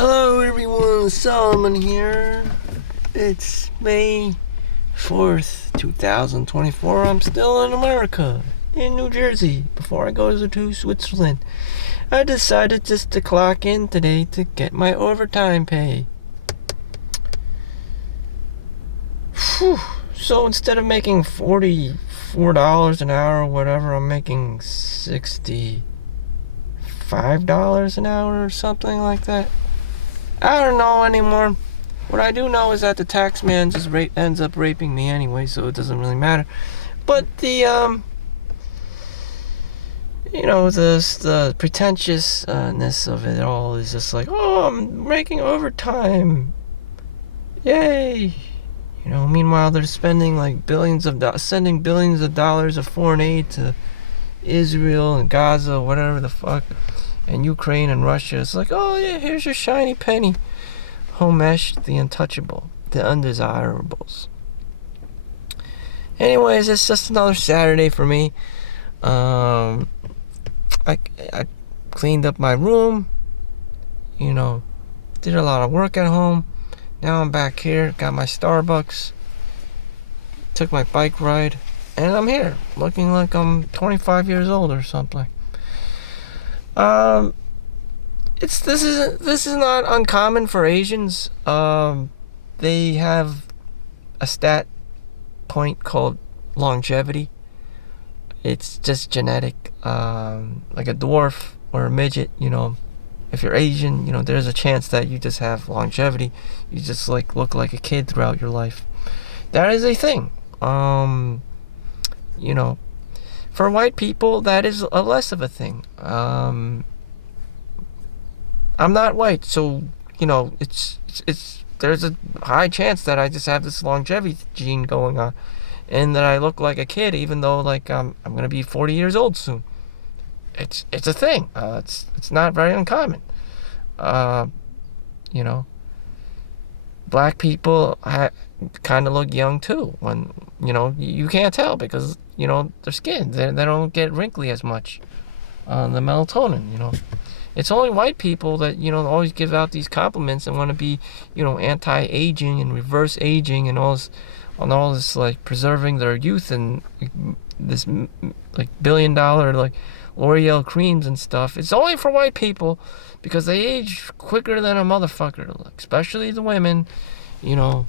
Hello everyone, Solomon here. It's May 4th, 2024. I'm still in America, in New Jersey, before I go to Switzerland. I decided just to clock in today to get my overtime pay. Whew. So instead of making $44 an hour or whatever, I'm making $65 an hour or something like that. I don't know anymore. What I do know is that the tax man just ends up raping me anyway, so it doesn't really matter. But the the pretentiousness of it all is just like, oh, I'm making overtime, yay. Meanwhile they're spending like sending billions of dollars of foreign aid to Israel and Gaza, whatever the fuck, and Ukraine and Russia. It's like, oh yeah, here's your shiny penny. Homesh, the untouchable, the undesirables. Anyways, it's just another Saturday for me. I cleaned up my room, did a lot of work at home. Now I'm back here, got my Starbucks, took my bike ride, and I'm here, looking like I'm 25 years old or something. This is not uncommon for Asians. They have a stat point called longevity. It's just genetic. Like a dwarf or a midget, if you're Asian, there's a chance that you just have longevity. You just look like a kid throughout your life. That is a thing. For white people, that is a less of a thing. I'm not white, so it's there's a high chance that I just have this longevity gene going on, and that I look like a kid, even though I'm gonna be 40 years old soon. It's a thing. It's not very uncommon. Black people kind of look young too. When you can't tell because their skin they don't get wrinkly as much. The melatonin. It's only white people that, always give out these compliments and want to be, anti-aging and reverse aging and all this preserving their youth and this billion-dollar L'Oreal creams and stuff. It's only for white people because they age quicker than a motherfucker, especially the women. They're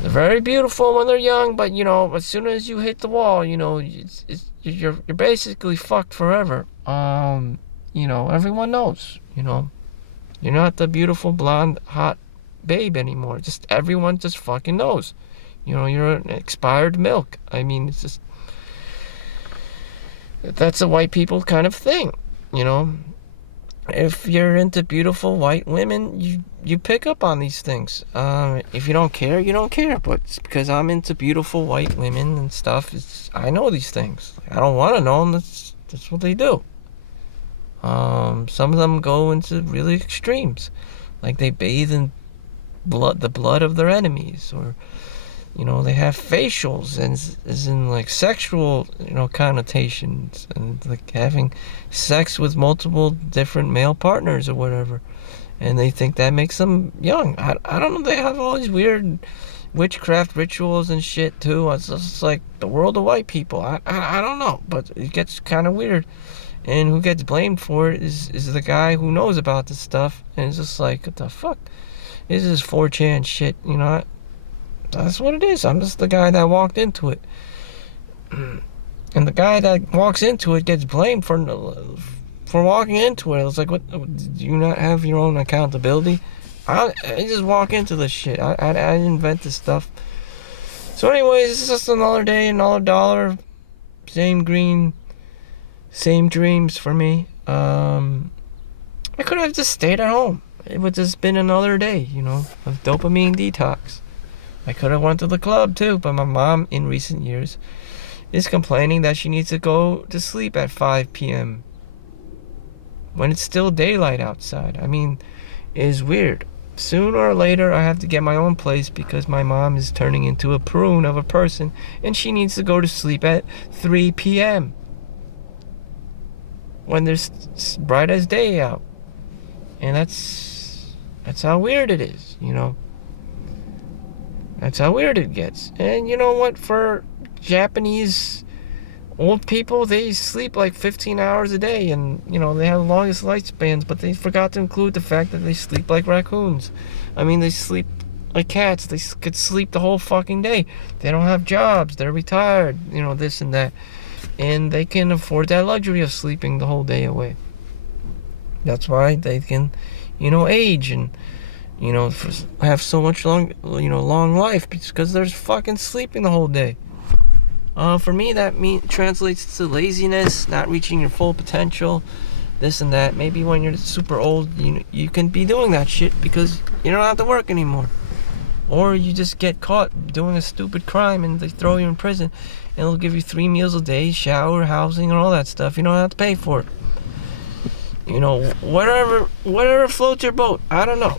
very beautiful when they're young, but as soon as you hit the wall, you're basically fucked forever. Everyone knows, you're not the beautiful blonde hot babe anymore. Just everyone just fucking knows. You're an expired milk. I mean, it's just that's a white people kind of thing. If you're into beautiful white women, you pick up on these things. If you don't care, you don't care. But it's because I'm into beautiful white women and stuff, I know these things. I don't want to know them. That's what they do. Some of them go into really extremes, like they bathe in the blood of their enemies, or they have facials and as in sexual connotations, and having sex with multiple different male partners or whatever, and they think that makes them young. I don't know, they have all these weird witchcraft rituals and shit too. It's just like the world of white people. I don't know, but it gets kind of weird. And who gets blamed for it is the guy who knows about this stuff. And it's just like, what the fuck? This is 4chan shit, That's what it is. I'm just the guy that walked into it. And the guy that walks into it gets blamed for walking into it. It's like, what? Do you not have your own accountability? I just walk into this shit. I invent this stuff. So anyways, it's just another day, another dollar. Same green, same dreams for me. I could have just stayed at home. It would just been another day, of dopamine detox. I could have went to the club too, but my mom in recent years is complaining that she needs to go to sleep at 5 p.m. when it's still daylight outside. I mean, it is weird. Sooner or later, I have to get my own place because my mom is turning into a prune of a person and she needs to go to sleep at 3 p.m. when there's bright as day out. And that's how weird it is, you know. That's how weird it gets. And you know what? For Japanese old people, they sleep like 15 hours a day, and you know they have the longest lifespans. But they forgot to include the fact that they sleep like raccoons. I mean, they sleep like cats. They could sleep the whole fucking day. They don't have jobs. They're retired. You know, this and that, and they can afford that luxury of sleeping the whole day away. That's why they can, you know, age and, you know, have so much long life, because they're fucking sleeping the whole day. For me, that translates to laziness, not reaching your full potential, this and that. Maybe when you're super old, you can be doing that shit because you don't have to work anymore. Or you just get caught doing a stupid crime and they throw you in prison, and they'll give you 3 meals a day, shower, housing, and all that stuff. You don't have to pay for it. You know, whatever floats your boat. I don't know.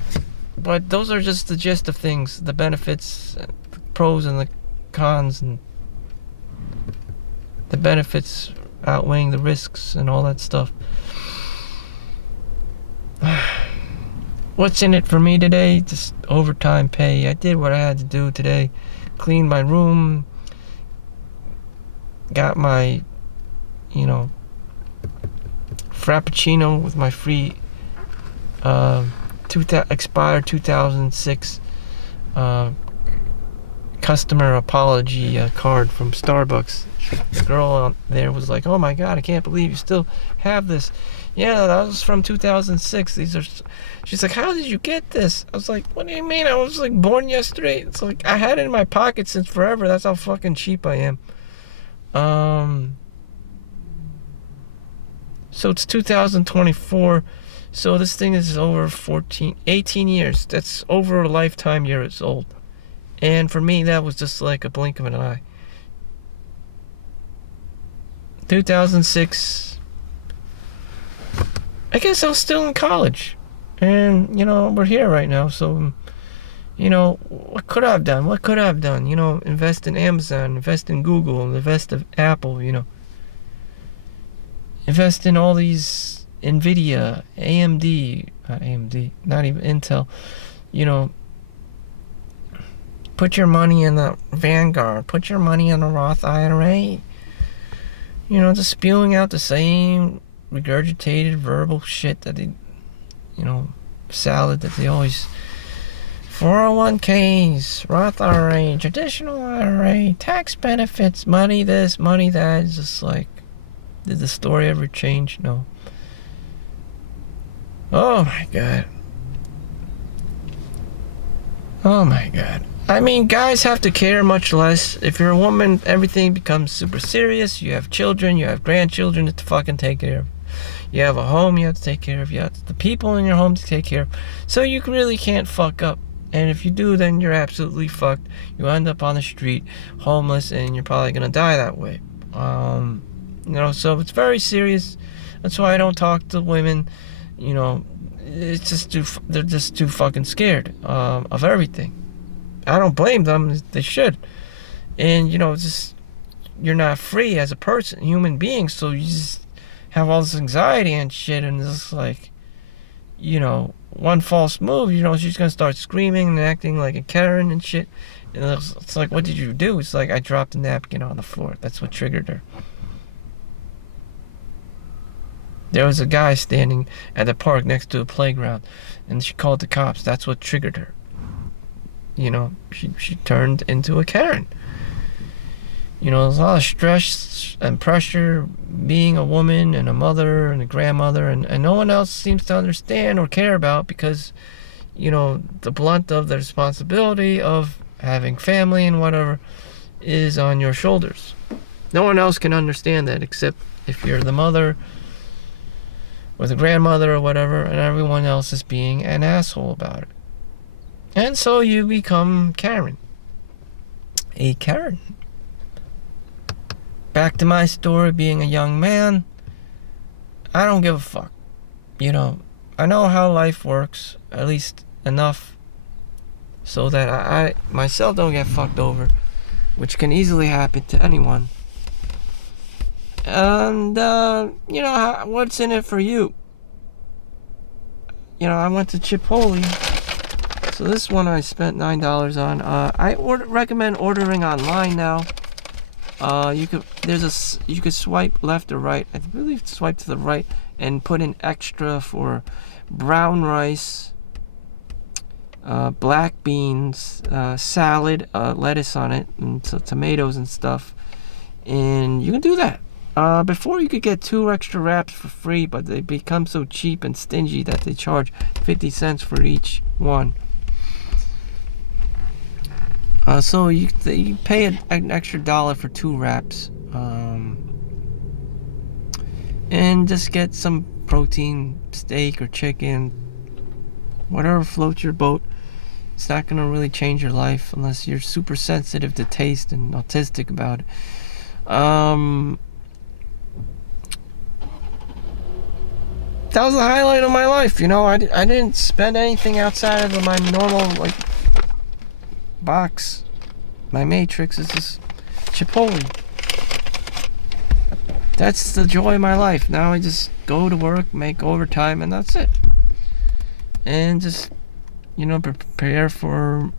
But those are just the gist of things. The benefits, the pros and the cons, and the benefits outweighing the risks and all that stuff. What's in it for me today? Just overtime pay. I did what I had to do today. Cleaned my room. Got my, you know, Frappuccino with my free expired 2006 customer apology card from Starbucks. The girl out there was like, "Oh my god, I can't believe you still have this." Yeah, that was from 2006. She's like, "How did you get this?" I was like, "What do you mean? I was like born yesterday." It's like I had it in my pocket since forever. That's how fucking cheap I am. So it's 2024. So this thing is over 18 years. That's over a lifetime years old. And for me, that was just like a blink of an eye. 2006. I guess I was still in college. And, you know, we're here right now. So, you know, what could I have done? What could I have done? You know, invest in Amazon, invest in Google, invest in Apple, you know. Invest in all these NVIDIA, not even Intel, you know. Put your money in the Vanguard. Put your money in the Roth IRA. You know, just spewing out the same regurgitated verbal shit that they, you know, salad that they always... 401ks, Roth IRA, traditional IRA, tax benefits, money this, money that. It's just like, did the story ever change? No. Oh my god. Oh my god. I mean, guys have to care much less. If you're a woman, everything becomes super serious. You have children, you have grandchildren to fucking take care of. You have a home you have to take care of. You have the people in your home to take care of. So you really can't fuck up. And if you do, then you're absolutely fucked. You end up on the street, homeless, and you're probably gonna die that way. You know, so it's very serious. That's why I don't talk to women. You know, it's just they're just too fucking scared of everything. I don't blame them. They should. And, you know, just, you're not free as a person, human being, so you just have all this anxiety and shit, and it's like, you know, one false move, you know, she's gonna start screaming and acting like a Karen and shit. And it's like, what did you do? It's like, I dropped a napkin on the floor. That's what triggered her. There was a guy standing at the park next to a playground, and she called the cops. That's what triggered her. You know, she turned into a Karen. You know, there's a lot of stress and pressure being a woman and a mother and a grandmother, and no one else seems to understand or care about, because, you know, the blunt of the responsibility of having family and whatever is on your shoulders. No one else can understand that except if you're the mother or the grandmother or whatever, and everyone else is being an asshole about it. And so you become Karen. A Karen. Back to my story, being a young man. I don't give a fuck. You know, I know how life works, at least enough, so that I myself don't get fucked over, which can easily happen to anyone. And, you know, what's in it for you? I went to Chipotle. So this one I spent $9 on. I recommend ordering online now. You could swipe left or right. I believe swipe to the right and put in extra for brown rice, black beans, salad, lettuce on it, and tomatoes and stuff. And you can do that. Before you could get 2 extra wraps for free, but they become so cheap and stingy that they charge 50 cents for each one. So you pay an extra $1 for 2 wraps, and just get some protein, steak or chicken, whatever floats your boat. It's not gonna really change your life unless you're super sensitive to taste and autistic about it. That was the highlight of my life. I didn't spend anything outside of my normal box. My matrix is just Chipotle. That's the joy of my life. Now I just go to work, make overtime, and that's it. And just prepare for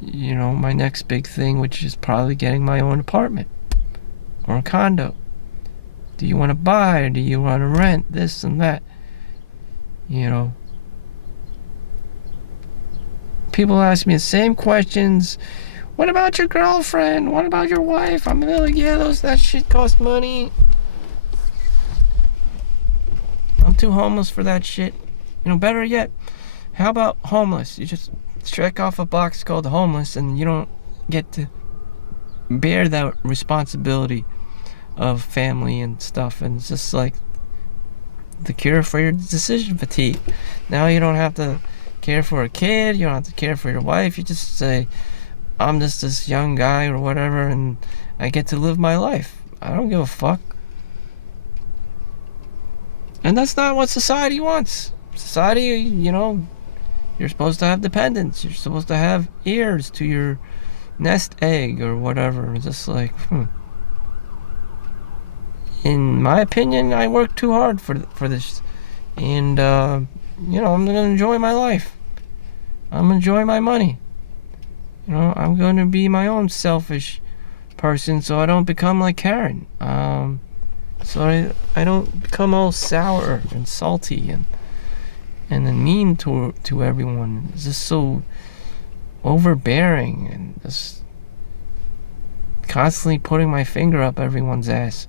my next big thing, which is probably getting my own apartment or a condo. Do you want to buy or do you want to rent? This and that. People ask me the same questions. What about your girlfriend? What about your wife? I'm like, yeah, that shit costs money. I'm too homeless for that shit. Better yet, how about homeless? You just check off a box called homeless and you don't get to bear that responsibility of family and stuff. And it's just like the cure for your decision fatigue. Now you don't have to care for a kid. You don't have to care for your wife. You just say, I'm just this young guy or whatever, and I get to live my life. I don't give a fuck. And that's not what society wants. Society, you're supposed to have dependents. You're supposed to have heirs to your nest egg or whatever. It's just like, In my opinion, I worked too hard for this. And, I'm going to enjoy my life. I'm enjoying my money. I'm going to be my own selfish person so I don't become like Karen. So I don't become all sour and salty and then mean to everyone. It's just so overbearing and just constantly putting my finger up everyone's ass.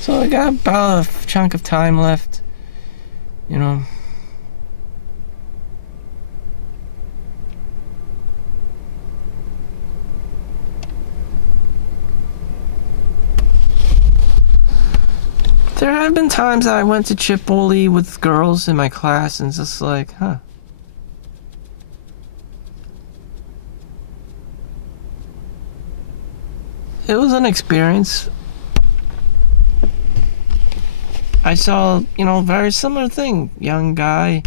So I got about a chunk of time left, There have been times that I went to Chipotle with girls in my class and it's just like, It was an experience. I saw, very similar thing. Young guy,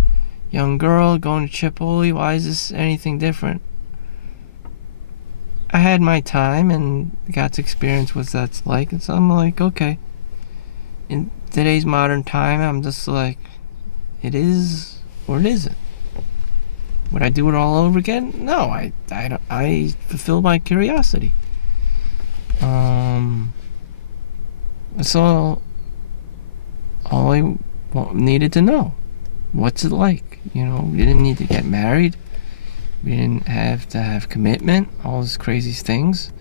young girl going to Chipotle. Why is this anything different? I had my time and got to experience what that's like. And so I'm like, okay. In today's modern time, I'm just like, it is or it isn't. Would I do it all over again? No, I fulfill my curiosity. So all I needed to know, what's it like? We didn't need to get married. We didn't have to have commitment, all these crazy things.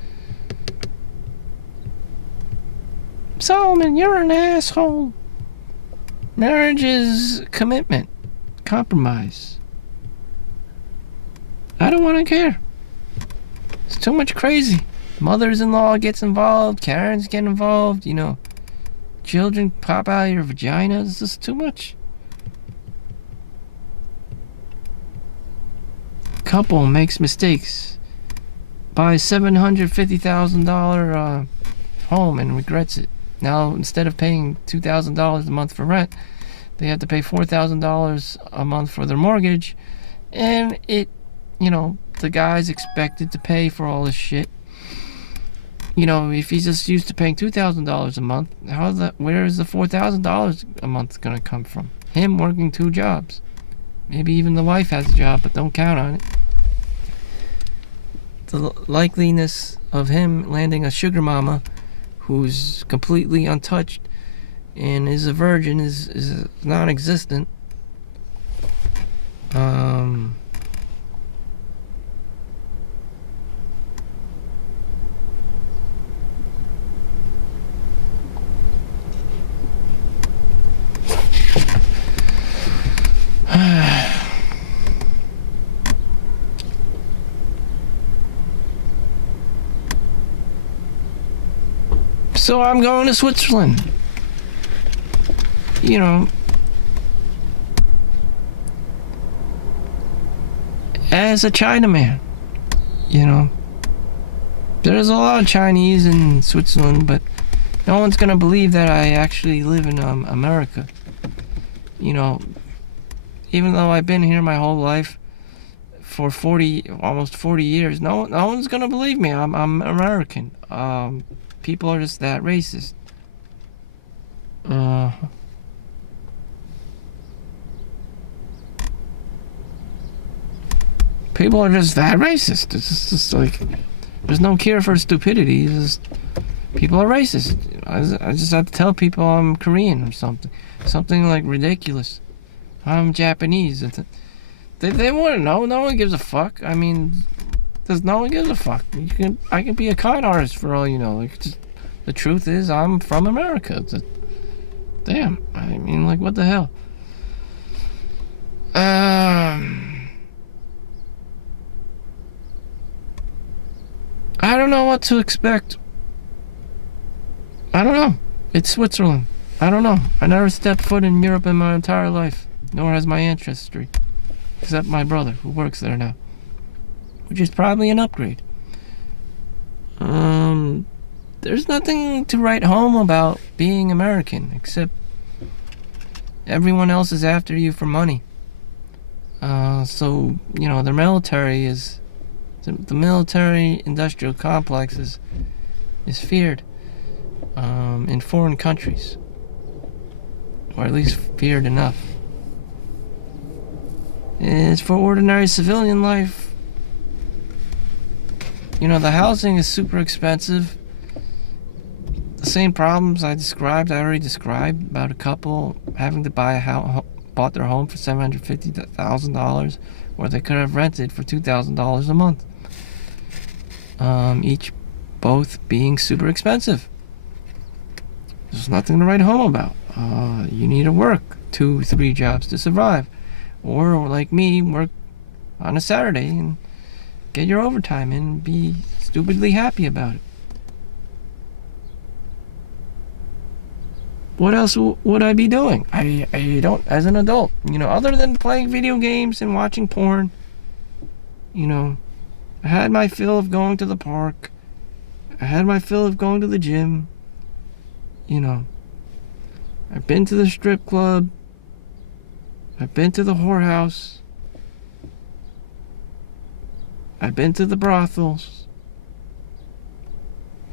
Solomon, you're an asshole. Marriage is commitment, compromise. I don't want to care. It's too much crazy. Mothers-in-law gets involved, Karens get involved, children pop out of your vagina. It's just too much. Couple makes mistakes, buys $750,000 home and regrets it. Now, instead of paying $2,000 a month for rent, they have to pay $4,000 a month for their mortgage, and the guy's expected to pay for all this shit. if he's just used to paying $2,000 a month, where is the $4,000 a month gonna come from? Him working 2 jobs. Maybe even the wife has a job, but don't count on it. The likeliness of him landing a sugar mama who's completely untouched and is a virgin is non-existent. So I'm going to Switzerland. As a Chinaman. There's a lot of Chinese in Switzerland, but no one's gonna believe that I actually live in America. Even though I've been here my whole life for almost 40 years, no one's gonna believe me. I'm American. People are just that racist. People are just that racist. It's just like there's no cure for stupidity. It's just, people are racist. I just have to tell people I'm Korean or something like ridiculous. I'm Japanese. They want to know. No one gives a fuck. I mean, no one gives a fuck. I can be a con artist for all you know. The truth is, I'm from America. Damn. I mean, what the hell? I don't know what to expect. I don't know. It's Switzerland. I don't know. I never stepped foot in Europe in my entire life, nor has my ancestry, except my brother, who works there now, which is probably an upgrade. There's nothing to write home about being American, except everyone else is after you for money. So, the military is... The military-industrial complex is feared in foreign countries. Or at least feared enough. As for ordinary civilian life, the housing is super expensive. The same problems I already described about a couple having to buy bought their home for $750,000, or they could have rented for $2,000 a month. Both being super expensive. There's nothing to write home about. You need to work 2-3 jobs to survive, or like me, work on a Saturday and get your overtime and be stupidly happy about it. What else would I be doing? I don't, as an adult, other than playing video games and watching porn. I had my fill of going to the park. I had my fill of going to the gym. I've been to the strip club. I've been to the whorehouse. I've been to the brothels.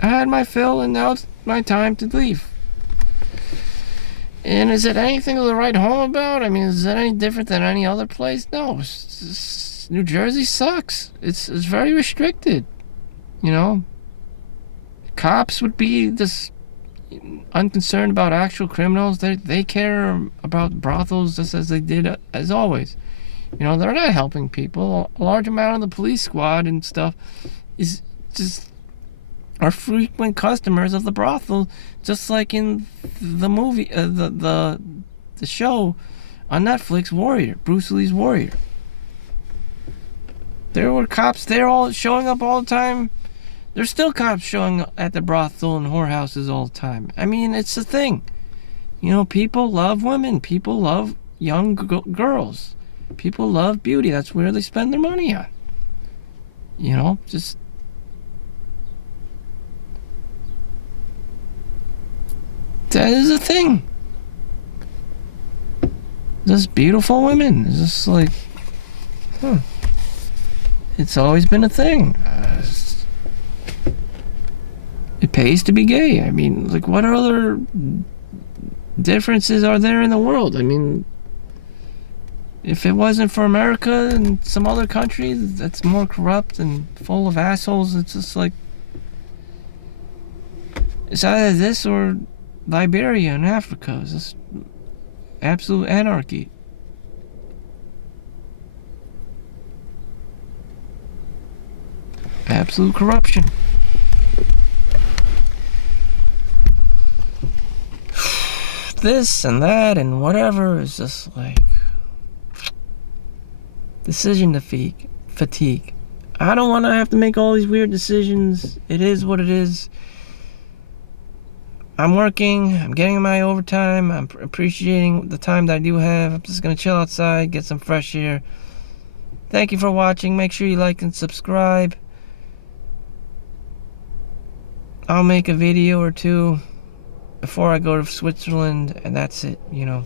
I had my fill, and now it's my time to leave. And is it anything to write home about? I mean, is it any different than any other place? No. New Jersey sucks. It's very restricted. Cops would be just unconcerned about actual criminals. They care about brothels just as they did as always. They're not helping people. A large amount of the police squad and stuff is just are frequent customers of the brothel, just like in the movie, the show on Netflix, Warrior, Bruce Lee's Warrior. There were cops there all showing up all the time. There's still cops showing up at the brothel and whorehouses all the time. I mean, it's a thing. People love women. People love young girls. People love beauty. That's where they spend their money on. Just... That is a thing. Just beautiful women. It's just like... It's always been a thing. pays to be gay. I mean, like, what other differences are there in the world? I mean, if it wasn't for America and some other country that's more corrupt and full of assholes, it's just like, it's either this or Liberia in Africa. It's just absolute anarchy. Absolute corruption. This and that and whatever is just like decision fatigue. I don't want to have to make all these weird decisions. It is what it is. I'm working, I'm getting my overtime, I'm appreciating the time that I do have. I'm just gonna chill outside, get some fresh air. Thank you for watching. Make sure you like and subscribe. I'll make a video or two before I go to Switzerland, and that's it, you know.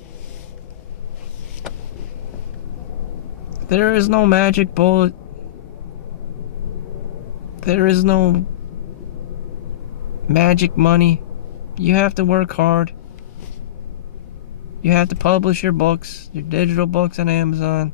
There is no magic bullet. There is no magic money. You have to work hard. You have to publish your books, your digital books on Amazon.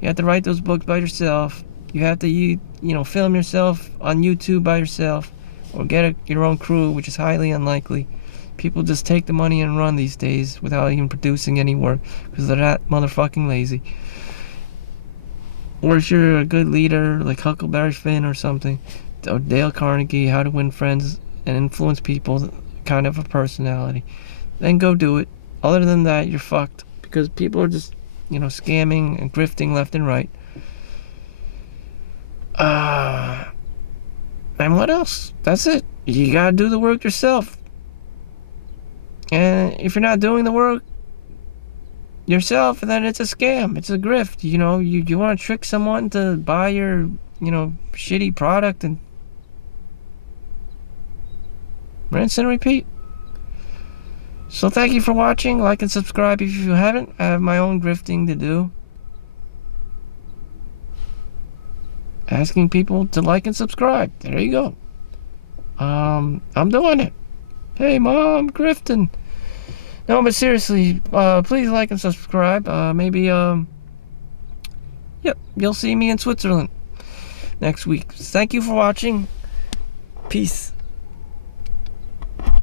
You have to write those books by yourself. You have to, film yourself on YouTube by yourself, or get your own crew, which is highly unlikely. People just take the money and run these days without even producing any work because they're that motherfucking lazy. Or if you're a good leader like Huckleberry Finn or something, or Dale Carnegie, How to Win Friends and Influence People, kind of a personality, then go do it. Other than that, you're fucked because people are just, scamming and grifting left and right. And what else? That's it. You gotta do the work yourself. And if you're not doing the work yourself, then it's a scam. It's a grift. You want to trick someone to buy your, shitty product and rinse and repeat. So thank you for watching. Like and subscribe if you haven't. I have my own grifting to do. Asking people to like and subscribe. There you go. I'm doing it. Hey, Mom, grifting. No, but seriously, please like and subscribe. Maybe, yep, you'll see me in Switzerland next week. Thank you for watching. Peace.